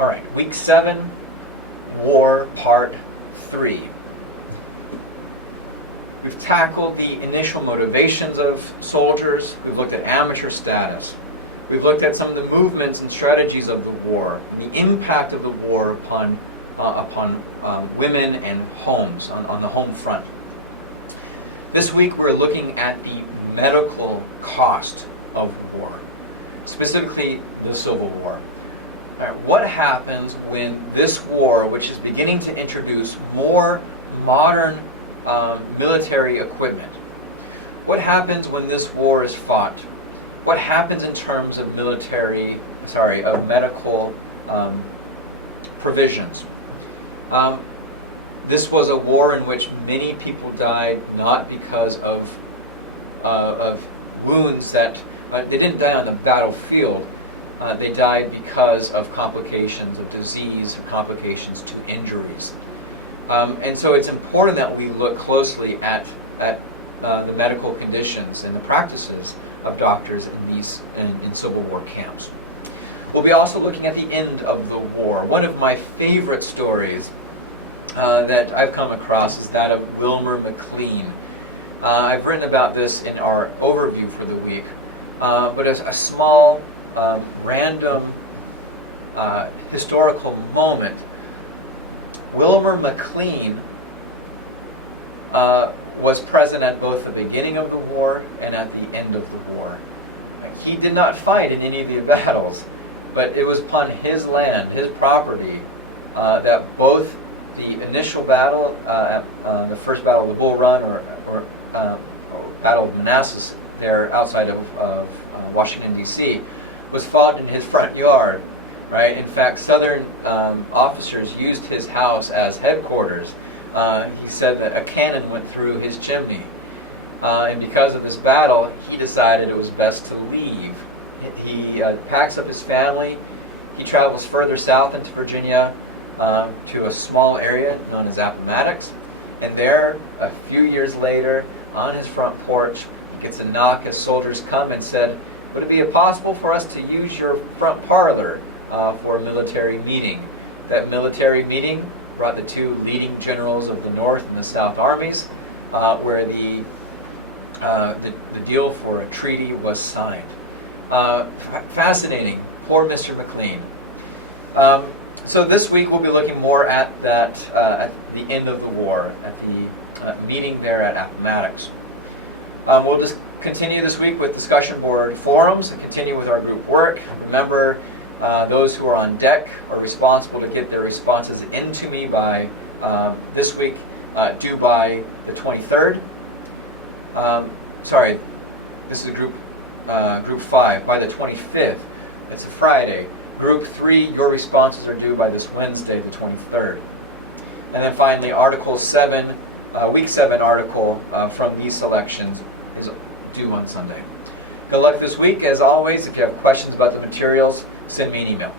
All right, week 7, war, part 3. We've tackled the initial motivations of soldiers. We've looked at amateur status. We've looked at some of the movements and strategies of the war, the impact of the war upon women and homes, on the home front. This week we're looking at the medical cost of war, specifically the Civil War. All right, what happens when this war, which is beginning to introduce more modern military equipment, what happens when this war is fought? What happens in terms of medical provisions? This was a war in which many people died not because of wounds that they didn't die on the battlefield. They died because of complications of disease, complications to injuries. And so it's important that we look closely at the medical conditions and the practices of doctors in Civil War camps. We'll be also looking at the end of the war. One of my favorite stories that I've come across is that of Wilmer McLean. I've written about this in our overview for the week, but as a small, random historical moment, Wilmer McLean was present at both the beginning of the war and at the end of the war. He did not fight in any of the battles, but it was upon his land, his property, that both the initial battle, the first battle of the Bull Run, or Battle of Manassas, there outside of Washington, D.C., was fought in his front yard. Right? In fact, Southern officers used his house as headquarters. He said that a cannon went through his chimney. And because of this battle, he decided it was best to leave. He packs up his family. He travels further south into Virginia to a small area known as Appomattox. And there, a few years later, on his front porch, he gets a knock as soldiers come and said, "Would it be possible for us to use your front parlor for a military meeting?" That military meeting brought the two leading generals of the North and the South armies, where the deal for a treaty was signed. Fascinating. Poor Mr. McLean. So this week we'll be looking more at that at the end of the war, at the meeting there at Appomattox. We'll just continue this week with discussion board forums and continue with our group work. Remember, those who are on deck are responsible to get their responses into me by this week, due by the 23rd. This is group 5, by the 25th. It's a Friday. Group 3, your responses are due by this Wednesday, the 23rd. And then finally, Article 7, Week 7 article from these selections is due on Sunday. Good luck this week. As always, if you have questions about the materials, send me an email.